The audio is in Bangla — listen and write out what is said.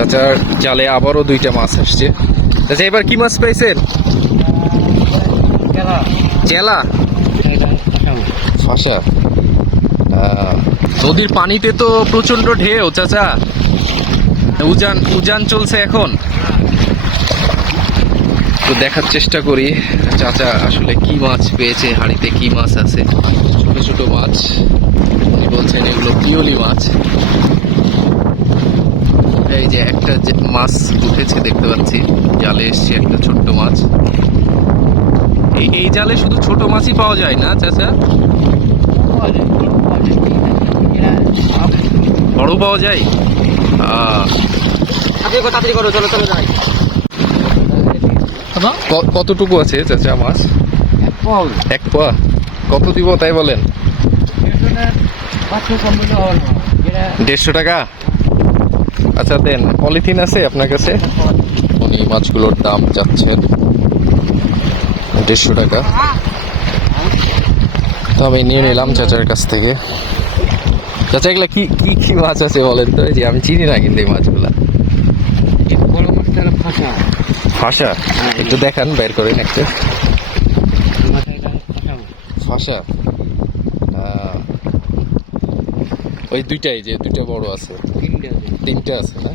চাচার জালে আবারও 2টা মাছ আসছে। চাচা এবার কি মাছ পেয়েছেন? চেলা, ফাঁসা। নদীর পানিতে তো প্রচন্ড ঢেউ চাচা, উজান উজান চলছে এখন। তো দেখার চেষ্টা করি চাচা আসলে কি মাছ পেয়েছে, হাঁড়িতে কি মাছ আছে। ছোট ছোট মাছ, উনি বলছেন এগুলো পিওলি মাছ। এই যে একটা মাছ উঠেছে দেখতে পাচ্ছি, জালে এসছে একটা ছোট্ট মাছ। এই জালে শুধু ছোট মাছই পাওয়া যায় না চাচা? বড় পাওয়া যায়? কতটুকু আছে চাচা মাছ? 1 পোয়া। কত দিব তাই বলেন? 150 টাকা। আচ্ছা দেন, পলিথিন আছে আপনার কাছে? উনি মাছগুলোর দাম চাচ্ছেন 150 টাকা। তো আমি নিয়ে নিলাম চাচার কাছ থেকে। চাচা এগুলা কি কি কি মাছ আছে বলেন তো? এই যে আমি চিনি না কিন্তু এই মাছগুলা। ফাঁসা? একটু দেখান, বের করেন একটা। ফাঁসা? ওই দুইটাই, যে দুইটা বড় আছে, 3টে আছে না?